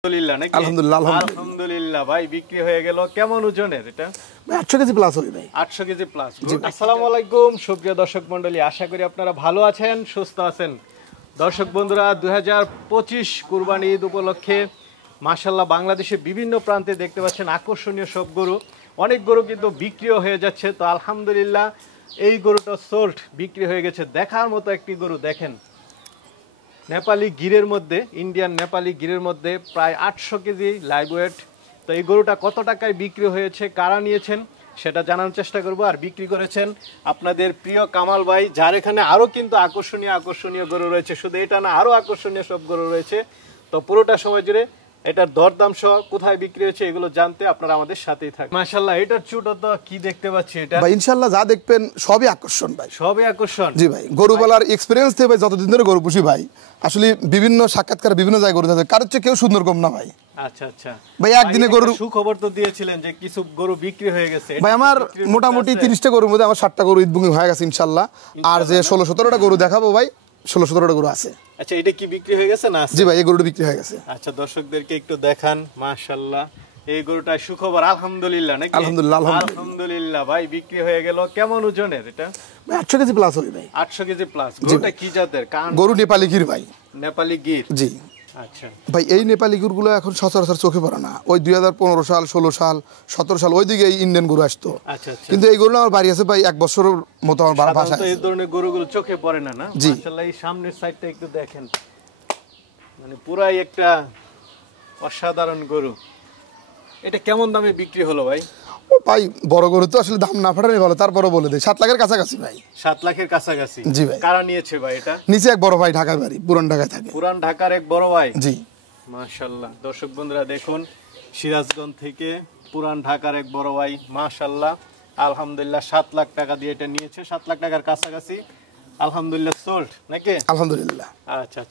আলহামদুলিল্লাহ নাকি? আলহামদুলিল্লাহ আলহামদুলিল্লাহ ভাই বিক্রি হয়ে গেল। কেমন ওজনের এটা? 800 কেজি প্লাস হবে ভাই। 800 কেজি প্লাস। আসসালামু আলাইকুম সুপ্রিয় দর্শক মণ্ডলী, আশা করি আপনারা ভালো আছেন, সুস্থ আছেন। দর্শক বন্ধুরা, 2025 কুরবানি ঈদ উপলক্ষে মাশাআল্লাহ বাংলাদেশের বিভিন্ন প্রান্তে দেখতে পাচ্ছেন আকর্ষণীয় সব গরু। অনেক গরু কিন্তু বিক্রিও হয়ে যাচ্ছে। তো আলহামদুলিল্লাহ এই গরুটা সোল্ড, বিক্রি হয়ে গেছে। দেখার মতো একটি গরু। দেখেন, নেপালি গিরের মধ্যে, ইন্ডিয়ান নেপালি গিরের মধ্যে প্রায় 800 কেজি লাইভ ওয়েট। তো এই গরুটা কত টাকায় বিক্রি হয়েছে, কারা নিয়েছেন সেটা জানার চেষ্টা করব। আর বিক্রি করেছেন আপনাদের প্রিয় কামাল ভাই, যার এখানে আরও কিন্তু আকর্ষণীয় গরু রয়েছে। শুধু এটা না, আরও আকর্ষণীয় সব গরু রয়েছে। তো পুরোটা সময় জুড়ে এটার দরদাম সহ কোথায় বিক্রি হয়েছে এগুলো জানতে আপনারা আমাদের সাথেই থাকুন। মাশাআল্লাহ, এটার চুটও তো কি দেখতে পাচ্ছি, এটা ভাই ইনশাআল্লাহ যা দেখবেন সবই আকর্ষণ ভাই, সবই আকর্ষণ। জি ভাই, গরু বলার এক্সপেরিয়েন্স থেকে ভাই, যতদিন ধরে গরু পুষি ভাই, আসলে বিভিন্ন সাক্ষাৎকার বিভিন্ন জায়গায় গরু থাকে, কারোর চেয়ে কেউ সুন্দর কম না ভাই। আচ্ছা আচ্ছা ভাই, একদিনে গরুর সুখবর তো দিয়েছিলেন যে কিছু গরু বিক্রি হয়ে গেছে। ভাই আমার মোটামুটি 30টা গরুর মধ্যে আমার 7টা গরু ঈদ বুকিং হয়ে গেছে ইনশাআল্লাহ। আর যে 16-17টা গরু দেখাবো ভাই, 16-17টা গরু আছে। আচ্ছা, এটা কি বিক্রি হয়ে গেছে না? জি ভাই, এই গরুটা বিক্রি হয়ে গেছে। আচ্ছা, দর্শকদেরকে একটু দেখান। মাশাআল্লাহ, এই গরুটা সুখবর। আলহামদুলিল্লাহ নাকি? আলহামদুলিল্লাহ ভাই বিক্রি হয়ে গেল। কেমন ওজনের এটা? 800 কেজি প্লাস হবে ভাই। 800 কেজি প্লাস। গরুটা কি জাতের? গরু নেপালি গির ভাই। নেপালি গির, জি। আচ্ছা ভাই, এই নেপালি গরুগুলো এখন সচরাচর চোখে পড়ে না। ওই 2015 সাল, 16 সাল, 17 সাল ওইদিকে এই ইন্ডিয়ান গরু আসতো। আচ্ছা আচ্ছা। কিন্তু এই গরুটা আমার বাড়ি আছে ভাই 1 বছরের মতো আমার বাসায়। এই ধরনের গরুগুলো চোখে পড়ে না, না? জি। মাশাআল্লাহ, এই সামনের সাইডটা একটু দেখেন, মানে পুরাই একটা অসাধারণ গরু। এটা কেমন দামে বিক্রি হলো ভাই? ও ভাই, বড় গরু তো আসলে দাম না ফাটানি ভালো, তারপরে বলে দেয় 7 লাখের কাছাকাছি ভাই। 7 লাখের কাছাকাছি? জি ভাই। কারা নিয়েছে ভাই এটা? নিচে এক বড় ভাই ঢাকায় বাড়ি, পুরান ঢাকায় থাকে। পুরান ঢাকার এক বড় ভাই? জি। মাশাআল্লাহ, দর্শক বন্ধুরা দেখুন, সিরাজগঞ্জ থেকে পুরান ঢাকার এক বড় ভাই। মাশাআল্লাহ, আলহামদুলিল্লাহ 7 লাখ টাকা দিয়ে এটা নিয়েছে। 7 লাখ টাকার কাছাকাছি। আলহামদুলিল্লাহ সোল্ড নাকি? আলহামদুলিল্লাহ। আচ্ছা।